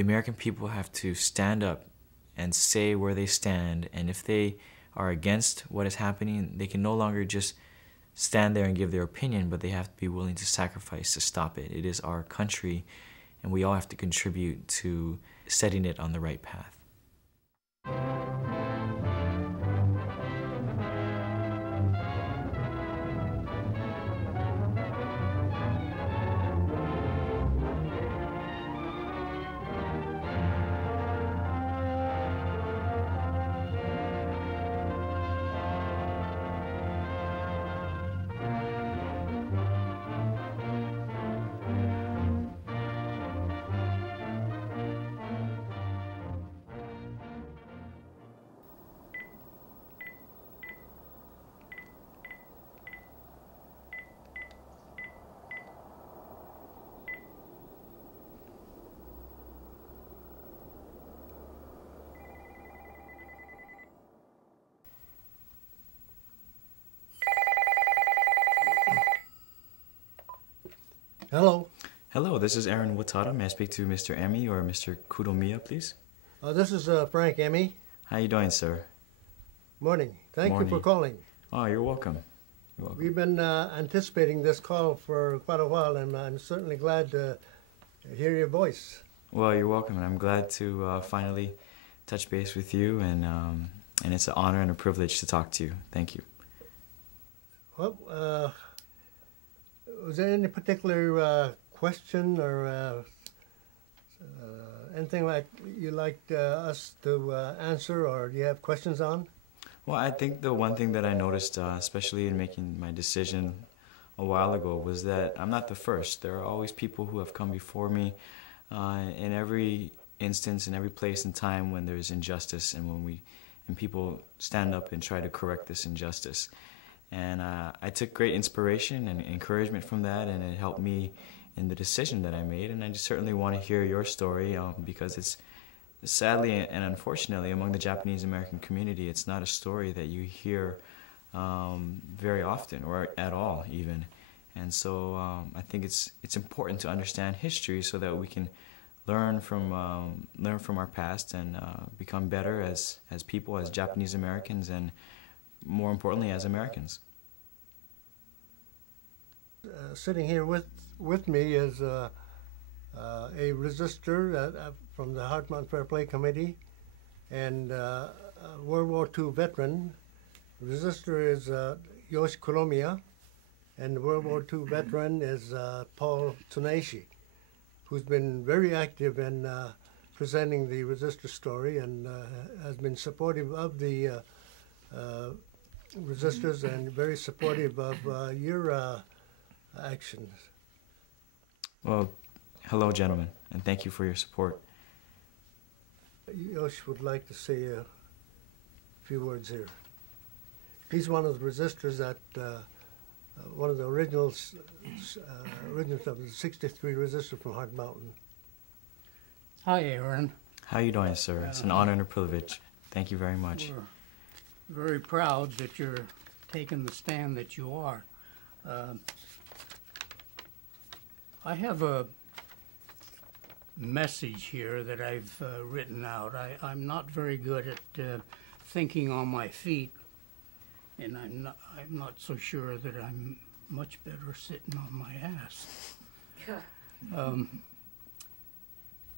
the American people have to stand up and say where they stand, and if they are against what is happening, they can no longer just stand there and give their opinion, but they have to be willing to sacrifice to stop it. It is our country, and we all have to contribute to setting it on the right path. Hello. Hello, this is Ehren Watada. May I speak to Mr. Emmy or Mr. Kudomiya, please? This is Frank Emmy. How you doing, sir? Morning. Thank you for calling. Oh, you're welcome. You're welcome. We've been anticipating this call for quite a while, and I'm certainly glad to hear your voice. Well, you're welcome, and I'm glad to finally touch base with you, and it's an honor and a privilege to talk to you. Thank you. Well, was there any particular question or anything like you'd like us to answer, or do you have questions on? Well, I think the one thing that I noticed, especially in making my decision a while ago, was that I'm not the first. There are always people who have come before me in every instance, in every place and time when there's injustice, and people stand up and try to correct this injustice. And I took great inspiration and encouragement from that, and it helped me in the decision that I made. And I just certainly want to hear your story because it's sadly and unfortunately among the Japanese American community, it's not a story that you hear very often or at all even. And so I think it's important to understand history so that we can learn from our past and become better as people, as Japanese Americans, and more importantly, as Americans. Sitting here with me is a resistor from the Hartmont Fair Play Committee, and a World War II veteran. Resistor is Yoshi Kuromiya, and the World War II veteran is Paul Tsuneshi, who's been very active in presenting the resistor story and has been supportive of the resistors and very supportive of your actions. Well, hello, gentlemen, and thank you for your support. Yosh would like to say a few words here. He's one of the resistors that one of the originals of the 63 resistor from Hard Mountain. Hi, Ehren. How are you doing, sir? It's an honor and a privilege. Thank you very much. We're very proud that you're taking the stand that you are. I have a message here that I've written out. I'm not very good at thinking on my feet, and I'm not so sure that I'm much better sitting on my ass.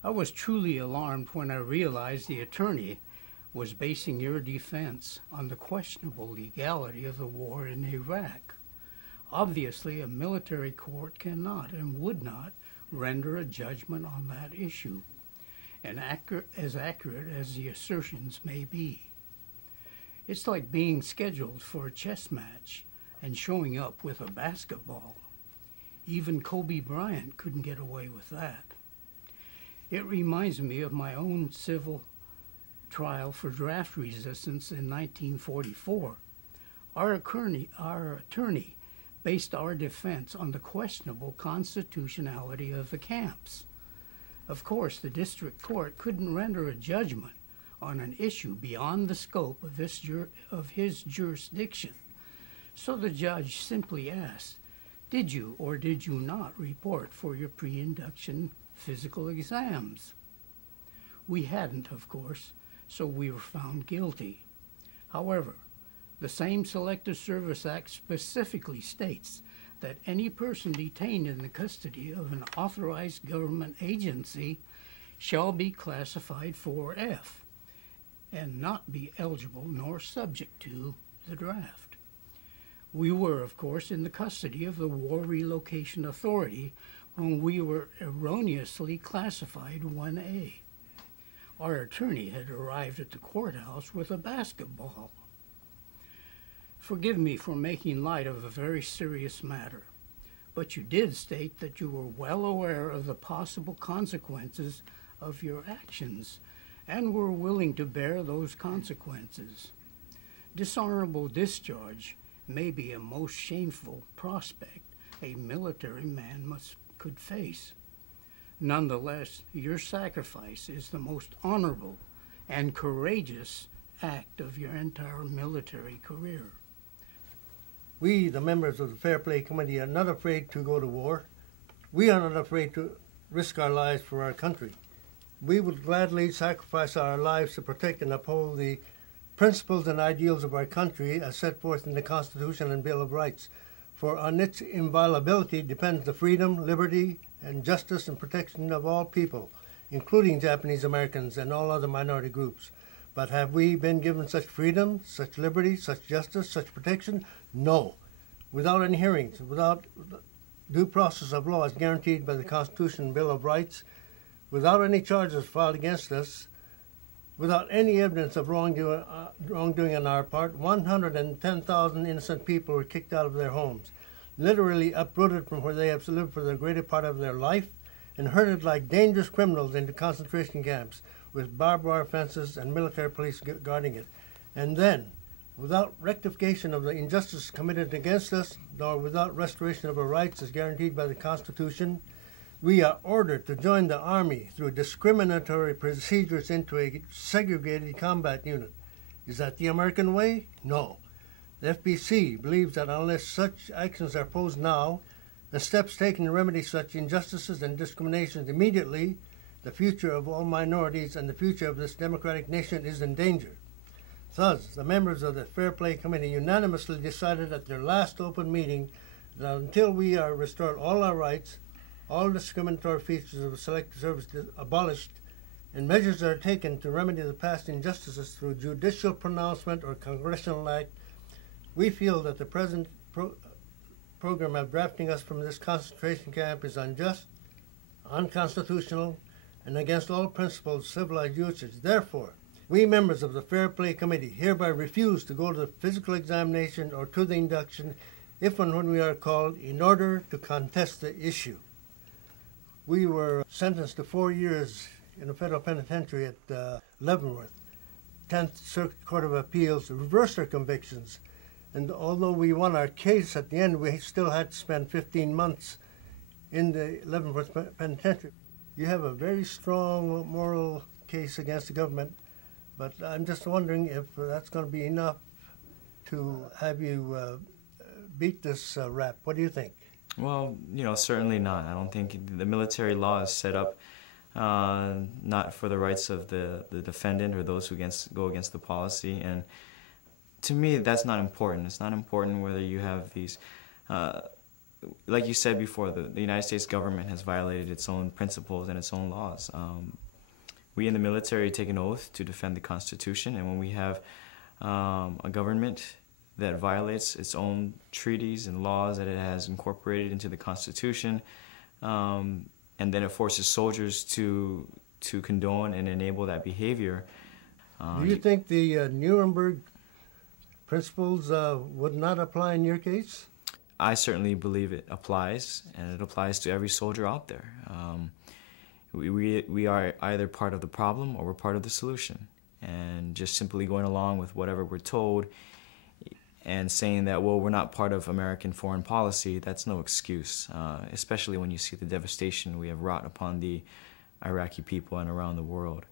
I was truly alarmed when I realized the attorney was basing your defense on the questionable legality of the war in Iraq. Obviously, a military court cannot and would not render a judgment on that issue, and as accurate as the assertions may be. It's like being scheduled for a chess match and showing up with a basketball. Even Kobe Bryant couldn't get away with that. It reminds me of my own civil trial for draft resistance in 1944. Our attorney based our defense on the questionable constitutionality of the camps. Of course, the district court couldn't render a judgment on an issue beyond the scope of his jurisdiction. So the judge simply asked, did you or did you not report for your pre-induction physical exams? We hadn't, of course, so we were found guilty. However, the same Selective Service Act specifically states that any person detained in the custody of an authorized government agency shall be classified 4F and not be eligible nor subject to the draft. We were, of course, in the custody of the War Relocation Authority when we were erroneously classified 1A. Our attorney had arrived at the courthouse with a basketball. Forgive me for making light of a very serious matter, but you did state that you were well aware of the possible consequences of your actions and were willing to bear those consequences. Dishonorable discharge may be a most shameful prospect a military man could face. Nonetheless, your sacrifice is the most honorable and courageous act of your entire military career. We, the members of the Fair Play Committee, are not afraid to go to war. We are not afraid to risk our lives for our country. We would gladly sacrifice our lives to protect and uphold the principles and ideals of our country as set forth in the Constitution and Bill of Rights. For on its inviolability depends the freedom, liberty, and justice and protection of all people, including Japanese Americans and all other minority groups. But have we been given such freedom, such liberty, such justice, such protection? No. Without any hearings, without due process of law as guaranteed by the Constitution and Bill of Rights, without any charges filed against us, without any evidence of wrongdoing on our part, 110,000 innocent people were kicked out of their homes, literally uprooted from where they have lived for the greater part of their life, and herded like dangerous criminals into concentration camps with barbed wire fences and military police guarding it. And then, without rectification of the injustice committed against us, nor without restoration of our rights as guaranteed by the Constitution, we are ordered to join the Army through discriminatory procedures into a segregated combat unit. Is that the American way? No. The FPC believes that unless such actions are posed now, and steps taken to remedy such injustices and discriminations immediately, the future of all minorities and the future of this democratic nation is in danger. Thus, the members of the Fair Play Committee unanimously decided at their last open meeting that until we are restored all our rights, all discriminatory features of the Selective Service abolished, and measures are taken to remedy the past injustices through judicial pronouncement or congressional act, we feel that the present program of drafting us from this concentration camp is unjust, unconstitutional, and against all principles of civilized usage. Therefore, we members of the Fair Play Committee hereby refuse to go to the physical examination or to the induction if and when we are called in order to contest the issue. We were sentenced to 4 years in a federal penitentiary at Leavenworth. 10th Circuit Court of Appeals reversed our convictions, and although we won our case at the end, we still had to spend 15 months in the Leavenworth Penitentiary. You have a very strong moral case against the government, but I'm just wondering if that's going to be enough to have you beat this rap. What do you think? Well, certainly not. I don't think the military law is set up not for the rights of the defendant or those who go against the policy. And to me, that's not important. It's not important whether you have these... like you said before, the United States government has violated its own principles and its own laws. We in the military take an oath to defend the Constitution, and when we have a government that violates its own treaties and laws that it has incorporated into the Constitution, and then it forces soldiers to condone and enable that behavior. Do you think the Nuremberg principles would not apply in your case? I certainly believe it applies, and it applies to every soldier out there. We are either part of the problem or we're part of the solution. And just simply going along with whatever we're told and saying that, well, we're not part of American foreign policy, that's no excuse, especially when you see the devastation we have wrought upon the Iraqi people and around the world.